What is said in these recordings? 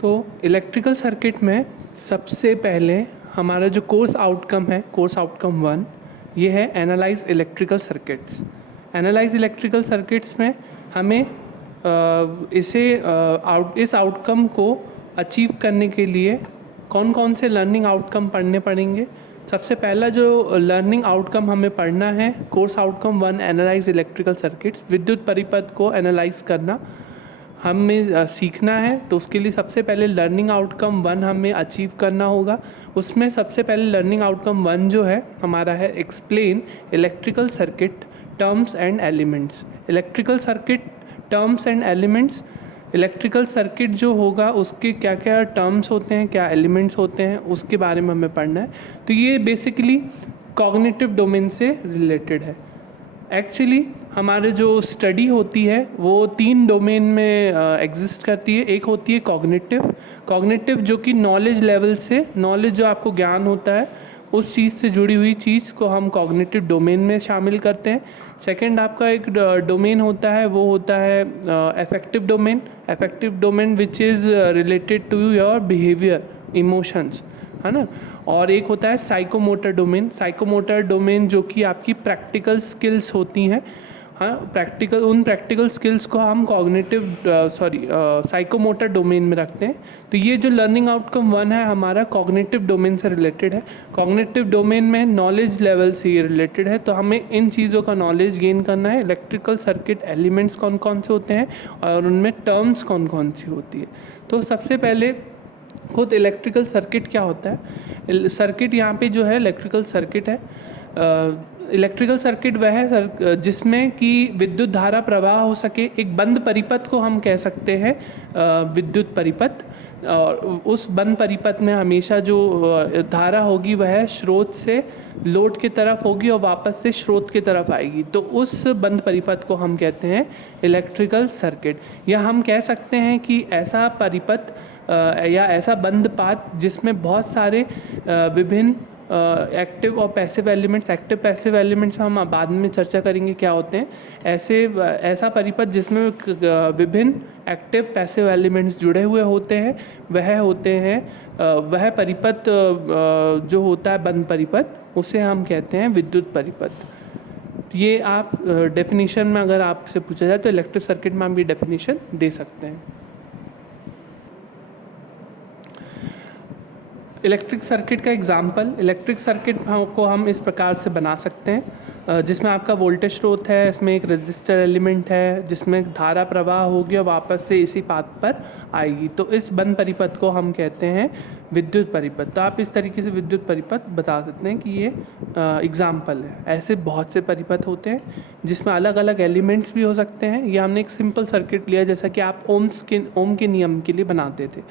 तो electrical circuit में सबसे पहले हमारा जो कोर्स आउटकम है, कोर्स आउटकम 1, ये है analyse electrical circuits. Analyse electrical circuits में हमें इस आउटकम को अचीव करने के लिए कौन कौन से लर्निंग आउटकम पढ़ने पड़ेंगे। सबसे पहला जो लर्निंग आउटकम हमें पढ़ना है, course outcome 1 analyse electrical circuits, विद्युत परिपथ को एनालाइज करना हमें सीखना है। तो उसके लिए सबसे पहले लर्निंग आउटकम 1 हमें अचीव करना होगा। उसमें सबसे पहले लर्निंग आउटकम 1 जो है हमारा है, explain electrical circuit terms and elements. Electrical circuit terms and elements, electrical circuit जो होगा उसके क्या क्या टर्म्स होते हैं, क्या एलिमेंट्स होते हैं, उसके बारे में हमें पढ़ना है। तो ये बेसिकली कॉग्निटिव डोमेन से रिलेटेड है। एक्चुअली हमारे जो स्टडी होती है वो 3 डोमेन में एग्जिस्ट करती है। एक होती है कॉग्निटिव जो कि नॉलेज लेवल से, नॉलेज जो आपको ज्ञान होता है उस चीज़ से जुड़ी हुई चीज़ को हम कॉग्निटिव डोमेन में शामिल करते हैं। सेकंड आपका एक डोमेन होता है, वो होता है affective domain which is related to your behaviour, emotions, है ना। और एक होता है साइकोमोटर डोमेन जो कि आपकी प्रैक्टिकल स्किल्स होती हैं। हाँ, उन प्रैक्टिकल स्किल्स को हम साइकोमोटर डोमेन में रखते हैं। तो ये जो लर्निंग आउटकम 1 है हमारा कॉग्निटिव डोमेन से रिलेटेड है। कॉग्निटिव डोमेन में नॉलेज लेवल से ये रिलेटेड है, तो हमें इन चीज़ों का नॉलेज गेन करना है। इलेक्ट्रिकल सर्किट एलिमेंट्स कौन कौन से होते हैं और उनमें टर्म्स कौन कौन सी होती है। तो सबसे पहले खुद इलेक्ट्रिकल सर्किट क्या होता है। सर्किट यहाँ पे जो है इलेक्ट्रिकल सर्किट है, इलेक्ट्रिकल सर्किट वह है जिसमें कि विद्युत धारा प्रवाह हो सके। एक बंद परिपथ को हम कह सकते हैं विद्युत परिपथ, और उस बंद परिपथ में हमेशा जो धारा होगी वह स्रोत से लोड की तरफ होगी और वापस से स्रोत की तरफ आएगी। तो उस बंद परिपथ को हम कहते हैं इलेक्ट्रिकल सर्किट। या हम कह सकते हैं कि ऐसा परिपथ या ऐसा बंद पाथ जिसमें बहुत सारे विभिन्न एक्टिव और passive elements, active passive elements हम बाद में चर्चा करेंगे क्या होते हैं। ऐसा परिपथ जिसमें विभिन्न एक्टिव पैसिव एलिमेंट्स जुड़े हुए होते हैं, वह परिपथ जो होता है बंद परिपथ, उसे हम कहते हैं विद्युत परिपथ। ये आप डेफिनेशन में अगर आपसे पूछा जाए तो इलेक्ट्रिक सर्किट में हम ये डेफिनेशन दे सकते हैं। इलेक्ट्रिक सर्किट का एग्जाम्पल, इलेक्ट्रिक सर्किट को हम इस प्रकार से बना सकते हैं जिसमें आपका वोल्टेज स्रोत है, इसमें एक रेजिस्टर एलिमेंट है जिसमें धारा प्रवाह होगी और वापस से इसी पाथ पर आएगी। तो इस बंद परिपथ को हम कहते हैं विद्युत परिपथ। तो आप इस तरीके से विद्युत परिपथ बता सकते हैं कि ये एग्जाम्पल है। ऐसे बहुत से परिपथ होते हैं जिसमें अलग अलग एलिमेंट्स भी हो सकते हैं। ये हमने एक सिंपल सर्किट लिया जैसा कि आप ओम के नियम के लिए बनाते थे।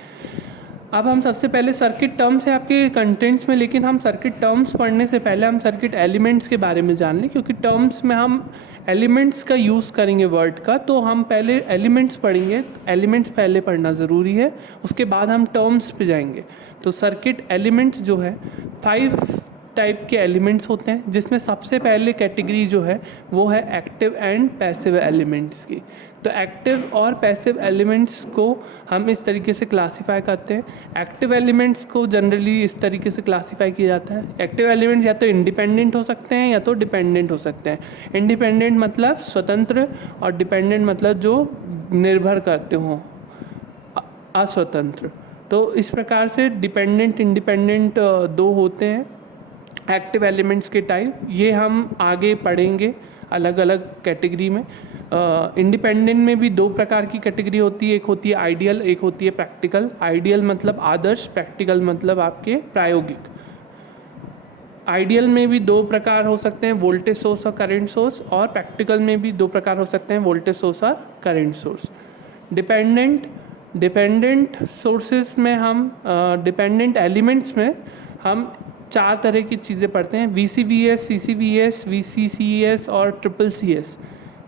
अब हम सबसे पहले सर्किट टर्म्स है आपके कंटेंट्स में, लेकिन हम सर्किट टर्म्स पढ़ने से पहले हम सर्किट एलिमेंट्स के बारे में जान लें, क्योंकि टर्म्स में हम एलिमेंट्स का यूज़ करेंगे वर्ड का। तो हम पहले एलिमेंट्स पढ़ेंगे, एलिमेंट्स पहले पढ़ना ज़रूरी है, उसके बाद हम टर्म्स पे जाएंगे। तो सर्किट एलिमेंट्स जो है 5 टाइप के एलिमेंट्स होते हैं, जिसमें सबसे पहले कैटेगरी जो है वो है एक्टिव एंड पैसिव एलिमेंट्स की। तो एक्टिव और पैसिव एलिमेंट्स को हम इस तरीके से क्लासीफाई करते हैं। एक्टिव एलिमेंट्स को जनरली इस तरीके से क्लासीफाई किया जाता है। एक्टिव एलिमेंट्स या तो इंडिपेंडेंट हो सकते हैं या तो डिपेंडेंट हो सकते हैं। इंडिपेंडेंट मतलब स्वतंत्र, और डिपेंडेंट मतलब जो निर्भर करते हों, अस्वतंत्र। तो इस प्रकार से डिपेंडेंट इंडिपेंडेंट 2 होते हैं एक्टिव एलिमेंट्स के टाइप। ये हम आगे पढ़ेंगे अलग अलग कैटेगरी में। इंडिपेंडेंट में भी 2 प्रकार की कैटेगरी होती है, एक होती है आइडियल, एक होती है प्रैक्टिकल। आइडियल मतलब आदर्श, प्रैक्टिकल मतलब आपके प्रायोगिक। आइडियल में भी 2 प्रकार हो सकते हैं, वोल्टेज सोर्स और करंट सोर्स, और प्रैक्टिकल में भी 2 प्रकार हो सकते हैं, वोल्टेज सोर्स और करंट सोर्स। डिपेंडेंट सोर्सेज में हम डिपेंडेंट एलिमेंट्स में हम 4 तरह की चीज़ें पढ़ते हैं, VCVS, CCVS, VCCS और CCCS।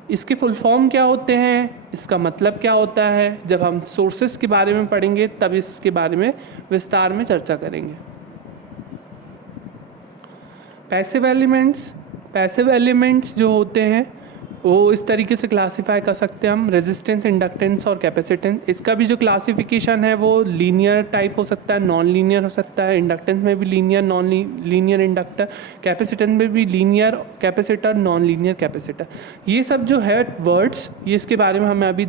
इसके फुल फॉर्म क्या होते हैं, इसका मतलब क्या होता है, जब हम सोर्सेस के बारे में पढ़ेंगे तब इसके बारे में विस्तार में चर्चा करेंगे। पैसिव एलिमेंट्स जो होते हैं वो इस तरीके से क्लासीफाई कर सकते हैं हम, रेजिस्टेंस, इंडक्टेंस और कैपेसिटेंस। इसका भी जो क्लासिफिकेशन है वो लीनियर टाइप हो सकता है, नॉन लीनियर हो सकता है। इंडक्टेंस में भी linear, non linear inductor, capacitance में भी linear capacitor, non linear capacitor. ये सब जो है वर्ड्स, ये इसके बारे में हमें अभी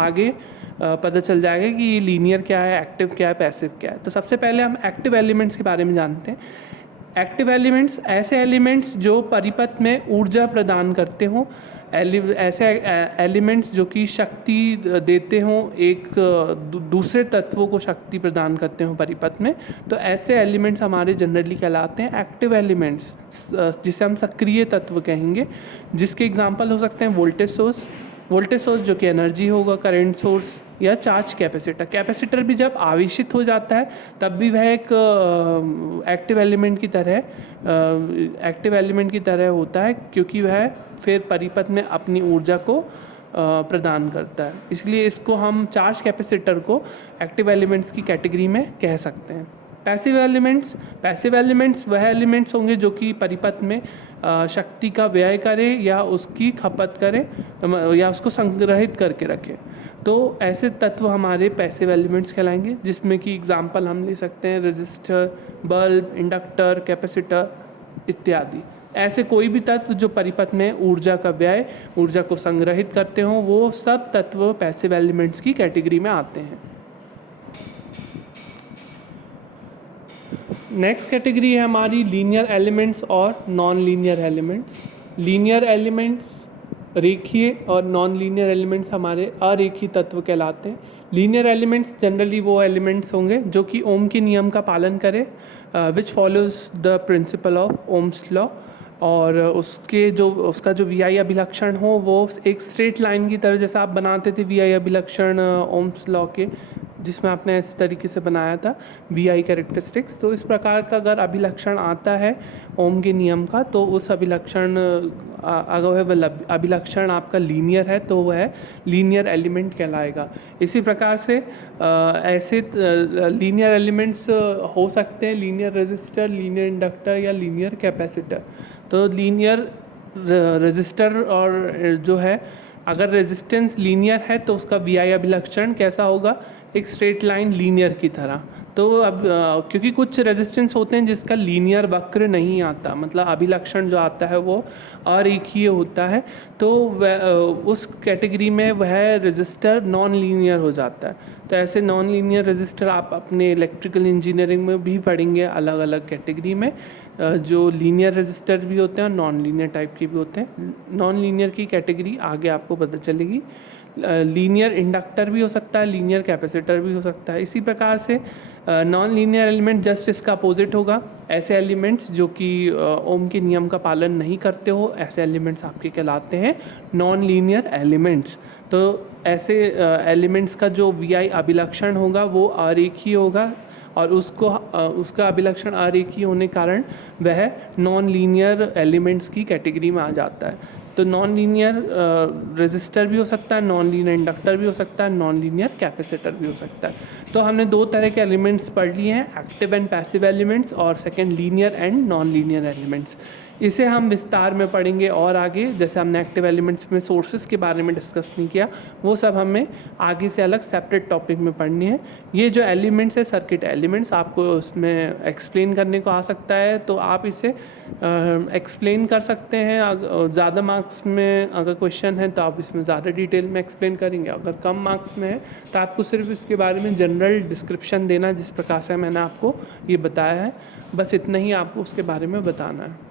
आगे पता चल जाएगा कि ये लीनियर क्या है, एक्टिव क्या है, पैसिव क्या है। तो सबसे पहले हम एक्टिव एलिमेंट्स के बारे में जानते हैं। एक्टिव एलिमेंट्स ऐसे एलिमेंट्स जो परिपथ में ऊर्जा प्रदान करते हों, ऐसे एलिमेंट्स जो कि शक्ति देते हों, एक दूसरे तत्वों को शक्ति प्रदान करते हों परिपथ में, तो ऐसे एलिमेंट्स हमारे जनरली कहलाते हैं एक्टिव एलिमेंट्स, जिसे हम सक्रिय तत्व कहेंगे। जिसके एग्जांपल हो सकते हैं वोल्टेज सोर्स जो कि एनर्जी होगा, करंट सोर्स या चार्ज कैपेसिटर। कैपेसिटर भी जब आवेशित हो जाता है तब भी वह एक एक्टिव एलिमेंट की तरह होता है, क्योंकि वह फिर परिपथ में अपनी ऊर्जा को प्रदान करता है। इसलिए इसको हम चार्ज कैपेसिटर को एक्टिव एलिमेंट्स की कैटेगरी में कह सकते हैं। पैसिव एलिमेंट्स वह एलिमेंट्स होंगे जो कि परिपथ में शक्ति का व्यय करे या उसकी खपत करे या उसको संग्रहित करके रखे। तो ऐसे तत्व हमारे पैसिव एलिमेंट्स कहलाएंगे, जिसमें कि एग्जांपल हम ले सकते हैं रेजिस्टर, बल्ब, इंडक्टर, कैपेसिटर इत्यादि। ऐसे कोई भी तत्व जो परिपथ में ऊर्जा का व्यय, ऊर्जा को संग्रहित करते हों, वो सब तत्व पैसिव एलिमेंट्स की कैटेगरी में आते हैं। नेक्स्ट कैटेगरी है हमारी लीनियर एलिमेंट्स और non linear elements. Linear elements रेखीय और नॉन लीनियर एलिमेंट्स हमारे अरेखीय तत्व कहलाते हैं। लीनियर एलिमेंट्स जनरली वो एलिमेंट्स होंगे जो कि ओम के नियम का पालन करें, विच follows the principle of Ohm's law, और उसका जो वी आई अभिलक्षण हो वो एक स्ट्रेट लाइन की तरह, जैसा आप बनाते थे वी आई अभिलक्षण ओम्स लॉ के, जिसमें आपने इस तरीके से बनाया था वी आई कैरेक्टरिस्टिक्स। तो इस प्रकार का अगर अभिलक्षण आता है ओम के नियम का, तो उस अभिलक्षण अगर वह अभिलक्षण आपका लीनियर है तो वह लीनियर एलिमेंट कहलाएगा। इसी प्रकार से ऐसे लीनियर एलिमेंट्स हो सकते हैं लीनियर रेजिस्टर, लीनियर इंडक्टर या लीनियर कैपेसिटर। तो लीनियर रेजिस्टर और जो है, अगर रेजिस्टेंस लीनियर है तो उसका वी आई अभिलक्षण कैसा होगा, एक स्ट्रेट लाइन लीनियर की तरह। तो अब क्योंकि कुछ रेजिस्टेंस होते हैं जिसका लीनियर वक्र नहीं आता, मतलब अभिलक्षण जो आता है वो अरेखीय होता है, तो उस कैटेगरी में वह रेजिस्टर नॉन लीनियर हो जाता है। तो ऐसे नॉन लीनियर रेजिस्टर आप अपने इलेक्ट्रिकल इंजीनियरिंग में भी पढ़ेंगे अलग अलग कैटेगरी में, जो लीनियर रेजिस्टर भी होते हैं और नॉन लीनियर टाइप के भी होते हैं। नॉन लीनियर की कैटेगरी आगे आपको पता चलेगी। लीनियर इंडक्टर भी हो सकता है, लीनियर कैपेसिटर भी हो सकता है। इसी प्रकार से नॉन लीनियर एलिमेंट जस्ट इसका अपोजिट होगा। ऐसे एलिमेंट्स जो कि ओम के नियम का पालन नहीं करते हो, ऐसे एलिमेंट्स आपके कहलाते हैं नॉन लीनियर एलिमेंट्स। तो ऐसे एलिमेंट्स का जो वी आई अभिलक्षण होगा वो अरेखीय होगा, और उसका अभिलक्षण अरेखीय होने के कारण वह नॉन लीनियर एलिमेंट्स की कैटेगरी में आ जाता है। तो नॉन लीनियर रेजिस्टर भी हो सकता है, नॉन लीनियर इंडक्टर भी हो सकता है, नॉन लीनियर कैपेसिटर भी हो सकता है। तो हमने दो तरह के एलिमेंट्स पढ़ लिए हैं, एक्टिव एंड पैसिव एलिमेंट्स, और second linear and non linear elements. इसे हम विस्तार में पढ़ेंगे और आगे, जैसे हमने एक्टिव एलिमेंट्स में सोर्सेज के बारे में डिस्कस नहीं किया, वो सब हमें आगे से अलग सेपरेट टॉपिक में पढ़नी है। ये जो एलिमेंट्स है सर्किट एलिमेंट्स, आपको उसमें एक्सप्लेन करने को आ सकता है, तो आप इसे एक्सप्लेन कर सकते हैं। ज़्यादा मार्क्स में अगर क्वेश्चन है तो आप इसमें ज़्यादा डिटेल में एक्सप्लेन करेंगे, अगर कम मार्क्स में है तो आपको सिर्फ इसके बारे में जनरल डिस्क्रिप्शन देना, जिस प्रकार से मैंने आपको ये बताया है, बस इतना ही आपको उसके बारे में बताना है।